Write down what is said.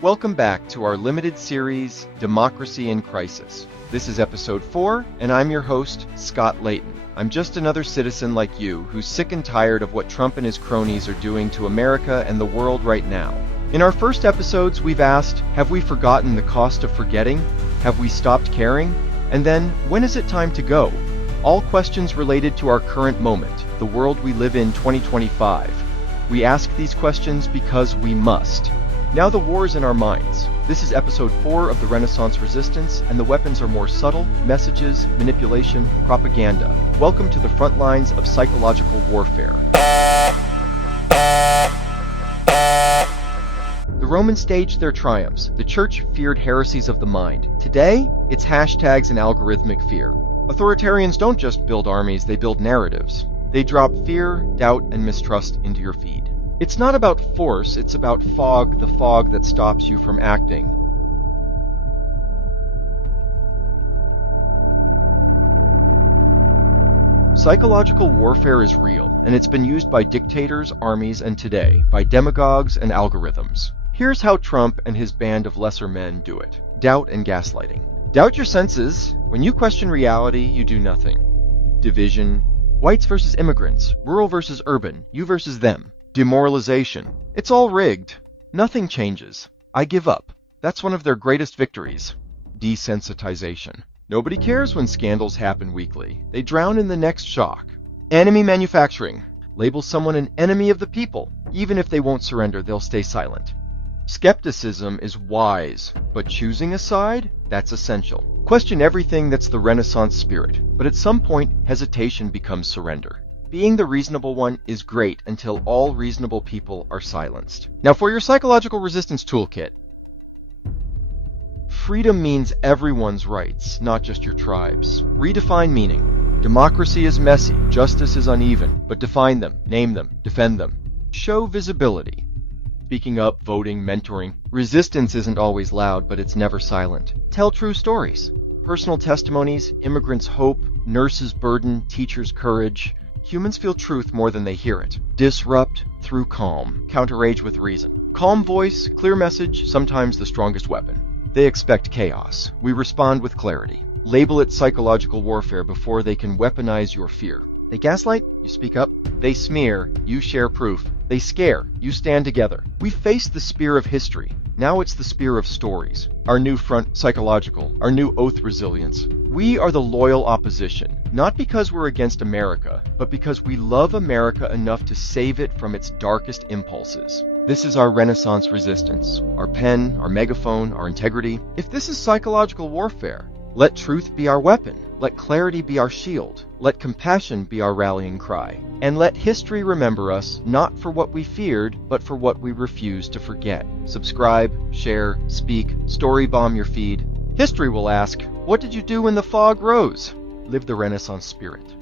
Welcome back to our limited series, Democracy in Crisis. This is episode 4, and I'm your host, Scott Layton. I'm just another citizen like you who's sick and tired of what Trump and his cronies are doing to America and the world right now. In our first episodes, we've asked, have we forgotten the cost of forgetting? Have we stopped caring? And then, when is it time to go? All questions related to our current moment, the world we live in 2025. We ask these questions because we must. Now the war is in our minds. This is episode 4 of the Renaissance Resistance, and the weapons are more subtle: messages, manipulation, propaganda. Welcome to the front lines of psychological warfare. The Romans staged their triumphs. The church feared heresies of the mind. Today, it's hashtags and algorithmic fear. Authoritarians don't just build armies, they build narratives. They drop fear, doubt, and mistrust into your feed. It's not about force, it's about fog, the fog that stops you from acting. Psychological warfare is real, and it's been used by dictators, armies, and today, by demagogues and algorithms. Here's how Trump and his band of lesser men do it. Doubt and gaslighting. Doubt your senses. When you question reality, you do nothing. Division. Whites versus immigrants. Rural versus urban. You versus them. Demoralization. It's all rigged. Nothing changes. I give up. That's one of their greatest victories. Desensitization. Nobody cares when scandals happen weekly. They drown in the next shock. Enemy manufacturing. Label someone an enemy of the people. Even if they won't surrender, they'll stay silent. Skepticism is wise, but choosing a side? That's essential. Question everything that's the Renaissance spirit, but at some point, hesitation becomes surrender. Being the reasonable one is great until all reasonable people are silenced. Now for your psychological resistance toolkit. Freedom means everyone's rights, not just your tribe's. Redefine meaning. Democracy is messy, justice is uneven, but define them, name them, defend them. Show visibility. Speaking up, voting, mentoring. Resistance isn't always loud, but it's never silent. Tell true stories. Personal testimonies, immigrants' hope, nurses' burden, teachers' courage. Humans feel truth more than they hear it. Disrupt through calm. Counterage with reason. Calm voice, clear message, sometimes the strongest weapon. They expect chaos. We respond with clarity. Label it psychological warfare before they can weaponize your fear. They gaslight, you speak up. They smear, you share proof. They scare, you stand together. We faced the spear of history. Now it's the spear of stories. Our new front, psychological. Our new oath, resilience. We are the loyal opposition, not because we're against America, but because we love America enough to save it from its darkest impulses. This is our Renaissance resistance. Our pen, our megaphone, our integrity. If this is psychological warfare, let truth be our weapon. Let clarity be our shield. Let compassion be our rallying cry. And let history remember us, not for what we feared, but for what we refused to forget. Subscribe, share, speak, story bomb your feed. History will ask, what did you do when the fog rose? Live the Renaissance spirit.